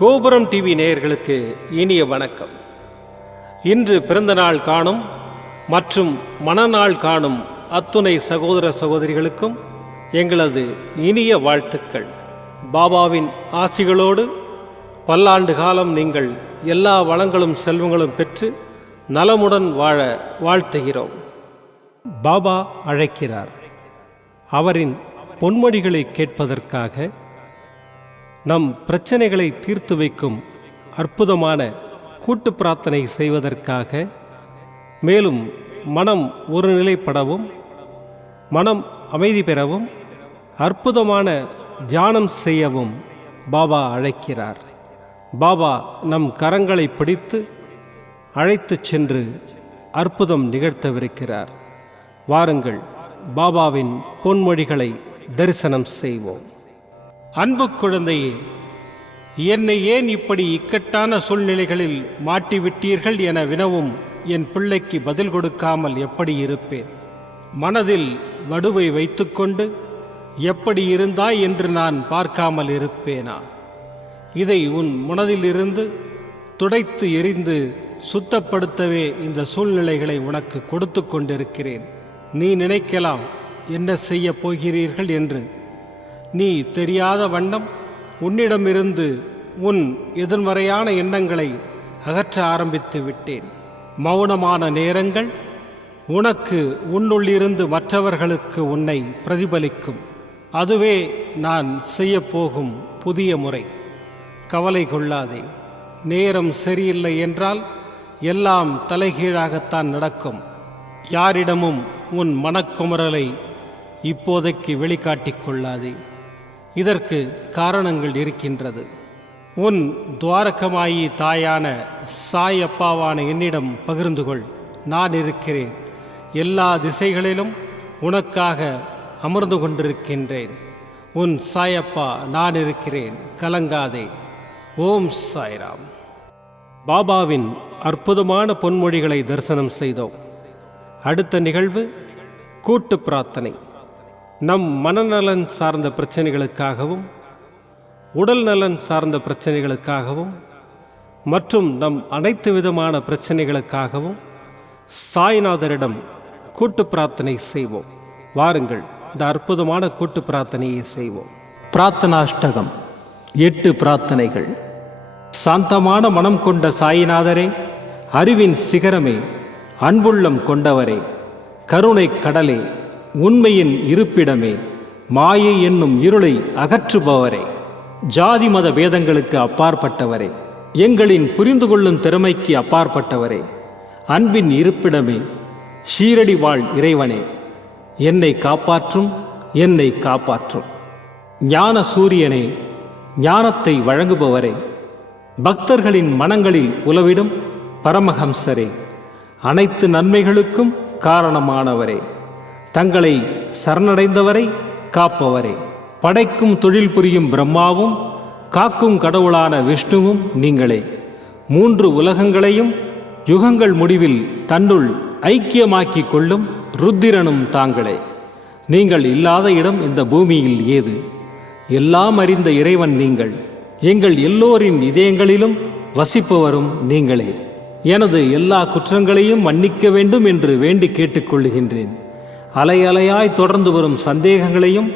கோபுரம் டிவி நேயர்களுக்கு இனிய வணக்கம். இன்று பிறந்தநாள் காணும் மற்றும் மணநாள் காணும் அத்துணை சகோதர சகோதரிகளுக்கும் எங்களது இனிய வாழ்த்துக்கள். பாபாவின் ஆசிகளோடு பல்லாண்டு காலம் நீங்கள் எல்லா வளங்களும் செல்வங்களும் பெற்று நலமுடன் வாழ வாழ்த்துகிறோம். பாபா அழைக்கிறார். அவரின் பொன்மொழிகளை கேட்பதற்காக, நம் பிரச்சனைகளை தீர்த்து வைக்கும் அற்புதமான கூட்டு பிரார்த்தனை செய்வதற்காக, மேலும் மனம் ஒருநிலைப்படவும் மனம் அமைதி பெறவும் அற்புதமான தியானம் செய்யவும் பாபா அழைக்கிறார். பாபா நம் கரங்களை பிடித்து அழைத்து சென்று அற்புதம் நிகழ்த்தவிருக்கிறார். வாருங்கள், பாபாவின் பொன்மொழிகளை தரிசனம் செய்வோம். அன்பு குழந்தையே, என்னை ஏன் இப்படி இக்கட்டான சூழ்நிலைகளில் மாட்டிவிட்டீர்கள் என வினவும் என் பிள்ளைக்கு பதில் கொடுக்காமல் எப்படி இருப்பேன்? மனதில் வடுவை வைத்துக்கொண்டு எப்படி இருந்தாய் என்று நான் பார்க்காமல் இருப்பேனா? இதை உன் மனதிலிருந்து துடைத்து எறிந்து சுத்தப்படுத்தவே இந்த சூழ்நிலைகளை உனக்கு கொடுத்து கொண்டிருக்கிறேன். நீ நினைக்கலாம், என்ன செய்ய போகிறீர்கள் என்று. நீ தெரியாத வண்ணம் உன்னிடமிருந்து உன் எதிர்மறையான எண்ணங்களை அகற்ற ஆரம்பித்து விட்டேன். மௌனமான நேரங்கள் உனக்கு உன்னுள்ளிருந்து மற்றவர்களுக்கு உன்னை பிரதிபலிக்கும். அதுவே நான் செய்யப்போகும் புதிய முறை. கவலை கொள்ளாதே. நேரம் சரியில்லை என்றால் எல்லாம் தலைகீழாகத்தான் நடக்கும். யாரிடமும் உன் மனக்குமரலை இப்போதைக்கு வெளிக்காட்டிக் கொள்ளாதே. இதற்கு காரணங்கள் இருக்கின்றது. உன் துவாரகமாயி தாயான சாய் அப்பாவான என்னிடம் பகிர்ந்து கொள். நான் இருக்கிறேன். எல்லா திசைகளிலும் உனக்காக அமர்ந்து கொண்டிருக்கின்றேன். உன் சாயப்பா நான் இருக்கிறேன், கலங்காதே. ஓம் சாய்ராம். பாபாவின் அற்புதமான பொன்மொழிகளை தரிசனம் செய்தோம். அடுத்த நிகழ்வு கூட்டு பிரார்த்தனை. நம் மனநலன் சார்ந்த பிரச்சனைகளுக்காகவும் உடல் நலன் சார்ந்த பிரச்சனைகளுக்காகவும் மற்றும் நம் அனைத்து விதமான பிரச்சனைகளுக்காகவும் சாய்நாதரிடம் கூட்டு பிரார்த்தனை செய்வோம். வாருங்கள், இந்த அற்புதமான கூட்டு பிரார்த்தனையை செய்வோம். பிரார்த்தனாஷ்டகம். 8 பிரார்த்தனைகள். சாந்தமான மனம் கொண்ட சாயிநாதரே, அறிவின் சிகரமே, அன்புள்ளம் கொண்டவரே, கருணை கடலே, உண்மையின் இருப்பிடமே, மாயை என்னும் இருளை அகற்றுபவரே, ஜாதி மத பேதங்களுக்கு அப்பாற்பட்டவரே, எங்களின் புரிந்து கொள்ளும் திறமைக்கு அப்பாற்பட்டவரே, அன்பின் இருப்பிடமே, ஷீரடி வாழ் இறைவனே, என்னை காப்பாற்றும், என்னை காப்பாற்றும். ஞான சூரியனே, ஞானத்தை வழங்குபவரே, பக்தர்களின் மனங்களில் உலவிடும் பரமஹம்சரே, அனைத்து நன்மைகளுக்கும் காரணமானவரே, தங்களை சரணடைந்தவரை காப்பவரே, படைக்கும் தொழில் புரியும் பிரம்மாவும் காக்கும் கடவுளான விஷ்ணுவும் நீங்களே. 3 உலகங்களையும் யுகங்கள் முடிவில் தன்னுள் ஐக்கியமாக்கிக் கொள்ளும் ருத்திரனும் தாங்களே. நீங்கள் இல்லாத இடம் இந்த பூமியில் ஏது? எல்லாம் அறிந்த இறைவன் நீங்கள். எங்கள் எல்லோரின் இதயங்களிலும் வசிப்பவரும் நீங்களே. எனது எல்லா குற்றங்களையும் மன்னிக்க வேண்டும் என்று வேண்டி கேட்டுக்கொள்ளுகின்றேன். அலை அலையாய் தொடர்ந்து வரும் சந்தேகங்களையும்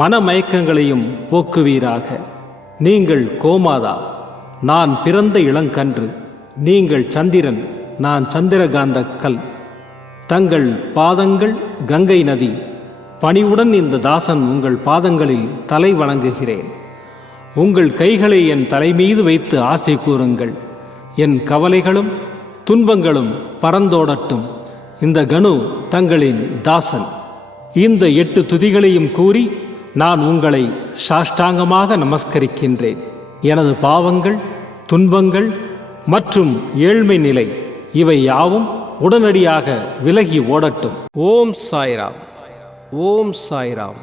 மனமயக்கங்களையும் போக்குவீராக. நீங்கள் கோமாதா, நான் பிறந்த இளங்கன்று. நீங்கள் சந்திரன், நான் சந்திரகாந்த கல். தங்கள் பாதங்கள் கங்கை நதி. பணிவுடன் இந்த தாசன் உங்கள் பாதங்களில் தலை வணங்குகிறேன். உங்கள் கைகளை என் தலைமீது வைத்து ஆசை கூறுங்கள். என் கவலைகளும் துன்பங்களும் பறந்தோடட்டும். இந்த கணு தங்களின் தாசன். இந்த 8 துதிகளையும் கூறி நான் உங்களை சாஷ்டாங்கமாக நமஸ்கரிக்கின்றேன். எனது பாவங்கள், துன்பங்கள் மற்றும் ஏழ்மை நிலை இவை யாவும் உடனடியாக விலகி ஓடட்டும். ஓம் சாய்ராம், ஓம் சாய்ராம்,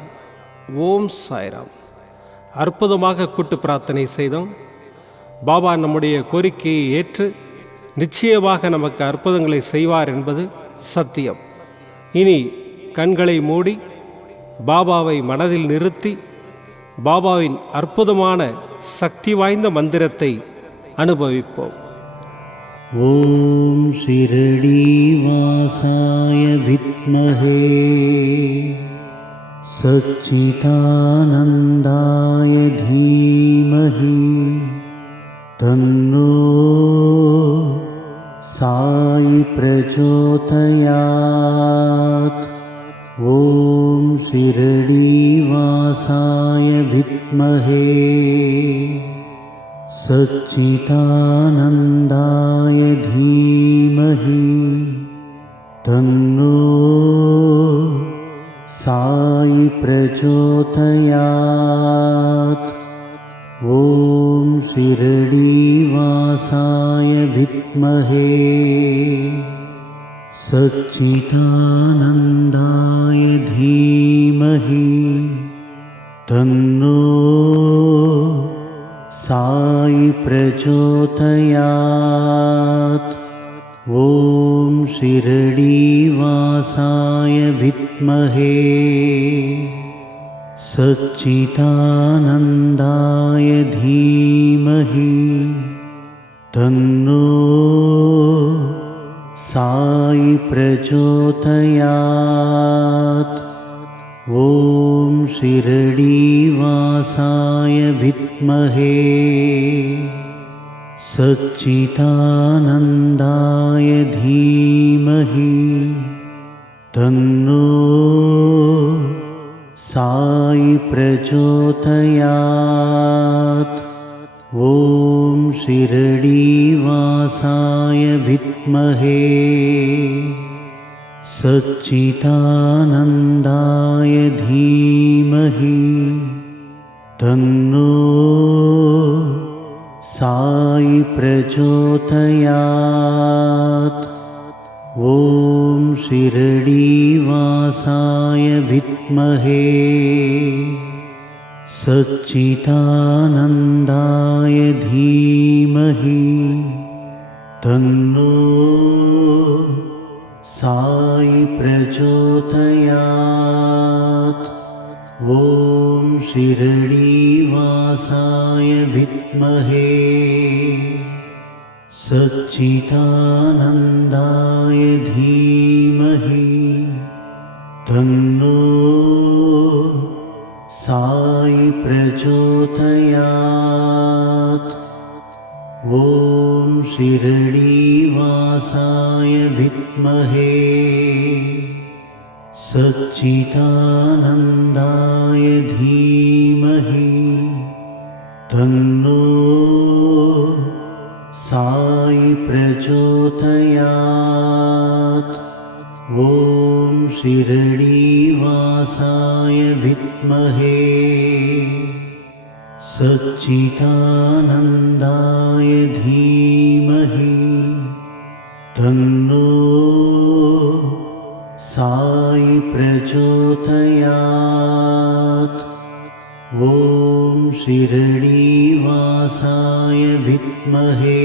ஓம் சாய்ராம். அற்புதமாக கூட்டு பிரார்த்தனை செய்தோம். பாபா நம்முடைய கோரிக்கையை ஏற்று நிச்சயமாக நமக்கு அற்புதங்களை செய்வார் என்பது சத்தியம். இனி கண்களை மூடி பாபாவை மனதில் நிறுத்தி பாபாவின் அற்புதமான சக்தி வாய்ந்த மந்திரத்தை அனுபவிப்போம். ஓம் ஷிரடி வாசாய வித்மஹே சச்சிதானந்தாய தீமஹி தன்னோ சாயி பிரச்சோதயாத். ஓம் ஷிரடி வாசாய வித்மஹே சச்சிதானந்தாய தீமஹி தன்னோ சாயி பிரச்சோதயாத். ஓம் ஷிரடி வாசாய வித்மஹே சச்சிதானந்தாய தீமஹி தன்னோ சாயி பிரச்சோதயாத். ஓம் ஷிரடி வாசாய வித்மஹே சச்சிதானந்தாய தீமஹி தன்னோ சாயி பிரச்சோதயாத். ஓம் ஷிரடி வாசாய வித்மஹே சச்சிதானந்தாய தீமஹி தன்னோ சாயி பிரச்சோதயாத். ஓம் ஷிரடி வாசாய வித்மஹே சச்சிதானந்தாய தீமஹி தன்னோ சாயி பிரச்சோதயாத். ஓம் ஷிரடி வாசாய வித்மஹே சச்சிதானந்தாய தீமஹி தன்னோ சாயி பிரச்சோதயாத். ஓம் ஷிரடி வாசாய வித்மஹே சச்சிதானந்தாய தீமஹி தன்னோ சாயி பிரச்சோதயாத். ஓம் ஷிரடி வாசாய வித்மஹே சச்சிதானந்தாய தீமஹி தன்னோ சாயி பிரச்சோதயாத். ஓம் ஷிரடி வாசாய வித்மஹே சச்சிதானந்தாய தீமஹி தன்னோ சாயி பிரச்சோதயாத். ஓம் ஷிரடி வாசாய வித்மஹே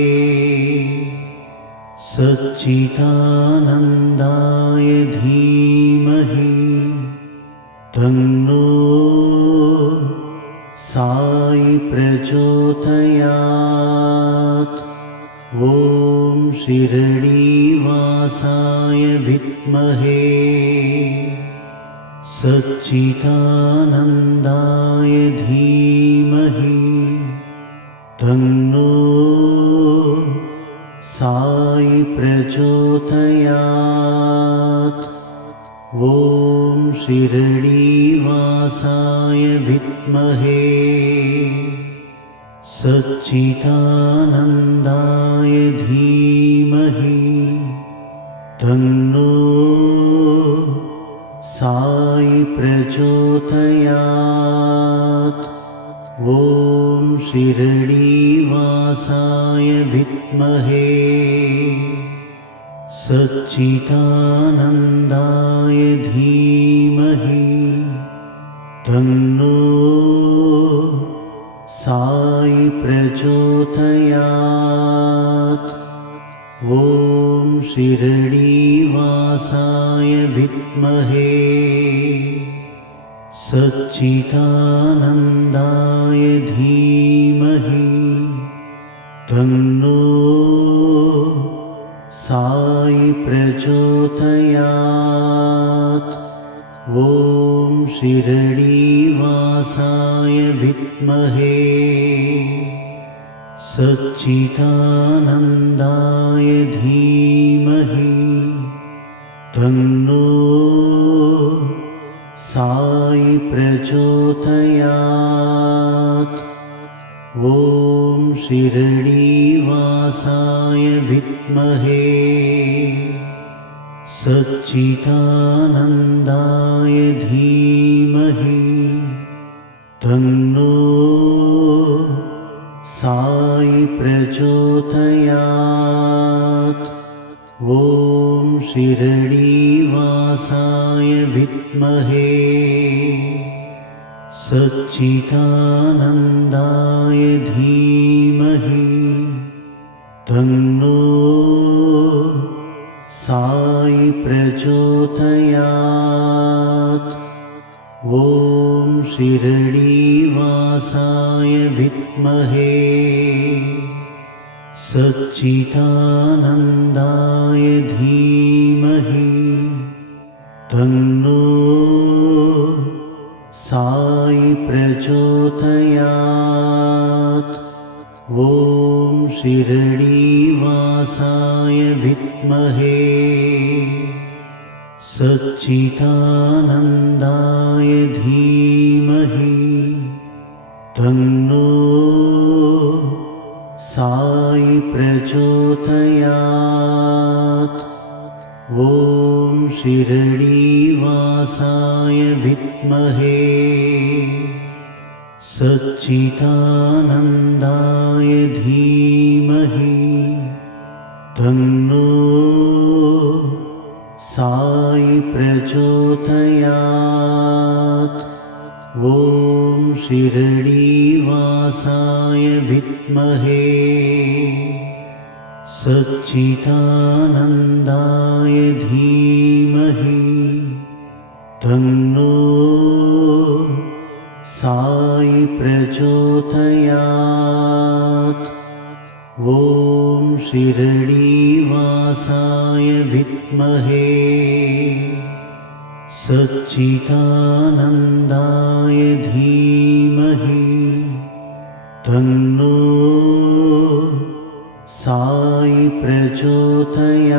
சச்சிதானந்தாய தீமஹி தன்னோ சாயி பிரச்சோதயாத். ஓம் ஷிரடி வாசாய வித்மஹே சச்சிதானந்தாய தீமஹி தன்னோ சாயி பிரச்சோதயாத். ஓம் ஷிரடி வாசாய வித்மஹே சச்சிதானந்தாய தீமஹி தன்னோ சாயி பிரச்சோதயாத். ஓம் ஷிரடி வாசாய வித்மஹே சச்சிதானந்தாய தீமஹி தன்னோ சாயி பிரச்சோதயாத். ஓம் ஷிரடி வாசாய வித்மஹே सच्चिदानन्दाय धीमहि तन्नो साई प्रचोदयात्। ॐ शिरडीवासाय विद्महे सच्चिदानन्दाय धीमहि तन्नो साई प्रचोदयात्। ॐ शिरडीवासाय विद्महे सच्चिदानन्दाय धीमहि तन्नो साई प्रचोदयात्। ॐ शिरडीवासाय विद्महे सच्चिदानन्दाय धीमहि तन्नो साई प्रचोदयात्। ॐ शिरडीवासाय विद्महे सच्चिदानन्दाय धीमहि तन्नो साई प्रचोदयात्। ॐ शिरडीवासाय विद्महे सच्चिदानन्दाय धीमहि तन्नो साई प्रचोदयात्। ॐ शिरडीवासाय विद्महे सच्चिदानन्दाय धीमहि तन्नो साई प्रचोदयात्। ॐ शिरडीवासाय विद्महे सच्चिदानन्दाय धीमहि तन्नो साई प्रचोदयात्। ॐ शिरडीवासाय विद्महे सच्चिदानन्दाय धीमहि तन्नो साई प्रचोदयात्।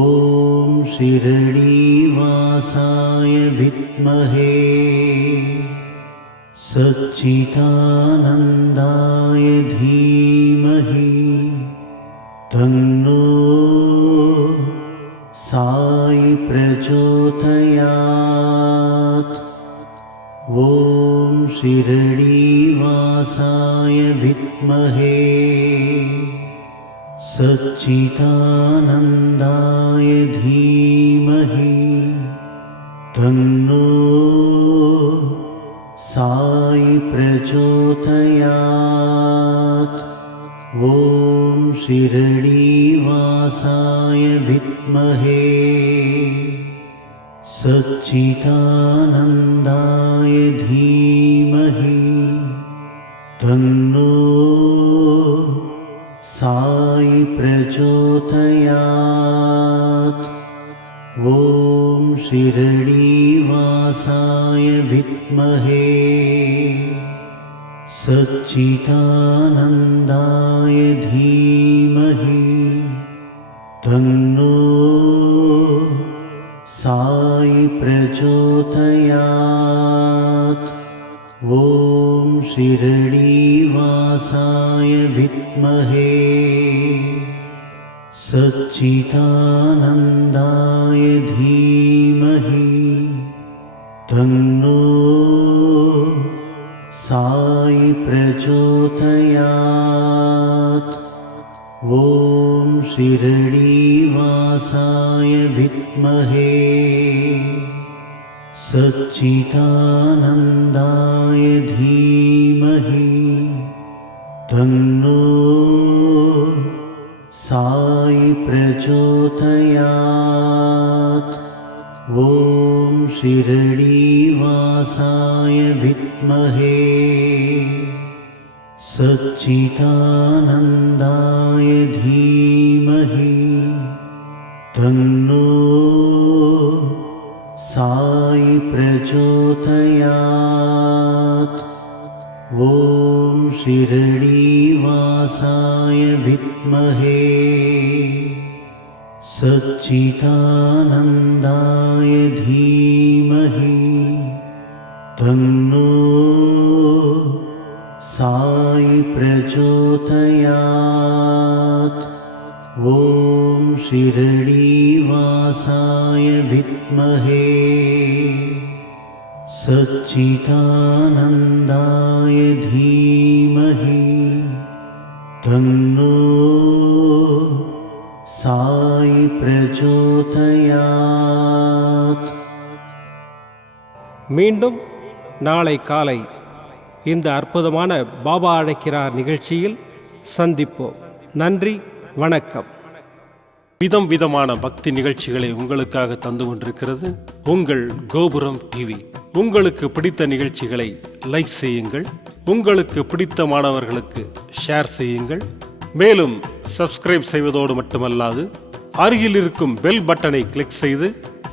ॐ शिरडीवासाय विद्महे सच्चिदानन्दाय धीमहि तन्नो साई प्रचोदयात्। ॐ शिरडीवासाय विद्महे सच्चिदानन्दाय धीमहि तन्नो साई प्रचोदयात्। ॐ शिरडीवासाय विद्महे सच्चिदानन्दाय धीमहि तन्नो साई प्रचोदयात्। ॐ शिरडीवासाय विद्महे सच्चिदानन्दाय धीमहि तन्नो साई प्रचोदयात्। ॐ शिरडीवासाय विद्महे सच्चिदानन्दाय धीमहि तन्नो साई प्रचोदयात्। ॐ शिरडीवासाय विद्महे सच्चिदानन्दाय धीमहि तन्नो साई प्रचोदयात्। ॐ शिरडीवासाय विद्महे सच्चिदानन्दाय धीमहि तन्नो साई प्रचोदयात्। ॐ शिरडीवासाय विद्महे सच्चिदानन्दाय धीमहि तन्नो साई प्रचोदयात्। ॐ शिरडीवासाय विद्महे सच्चिदानन्दाय धीमहि तन्नो साई प्रचोदयात्। மீண்டும் நாளை காலை இந்த அற்புதமான பாபா அழைக்கிறார் நிகழ்ச்சியில் சந்திப்போம். நன்றி, வணக்கம். விதம் விதமான பக்தி நிகழ்ச்சிகளை உங்களுக்காக தந்து கொண்டிருக்கிறது உங்கள் கோபுரம் டிவி. உங்களுக்கு பிடித்த நிகழ்ச்சிகளை லைக் செய்யுங்கள், உங்களுக்கு பிடித்த மாணவர்களுக்கு ஷேர் செய்யுங்கள். மேலும் சப்ஸ்கிரைப் செய்வதோடு மட்டுமல்லாது அருகில் இருக்கும் பெல் பட்டனை கிளிக் செய்து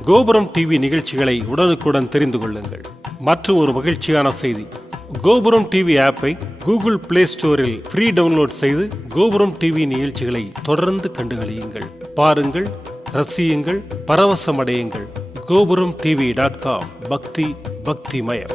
கோபுரம் டிவி நிகழ்ச்சிகளை உடனுக்குடன் தெரிந்து கொள்ளுங்கள். மற்றும் ஒரு மகிழ்ச்சியான செய்தி, கோபுரம் டிவி ஆப்பை கூகுள் பிளே ஸ்டோரில் ஃப்ரீ டவுன்லோட் செய்து கோபுரம் டிவி நிகழ்ச்சிகளை தொடர்ந்து கண்டுகளியுங்கள், பாருங்கள், ரசியுங்கள், பரவசமடையுங்கள். gopuramtv.com பக்தி பக்திமயம்.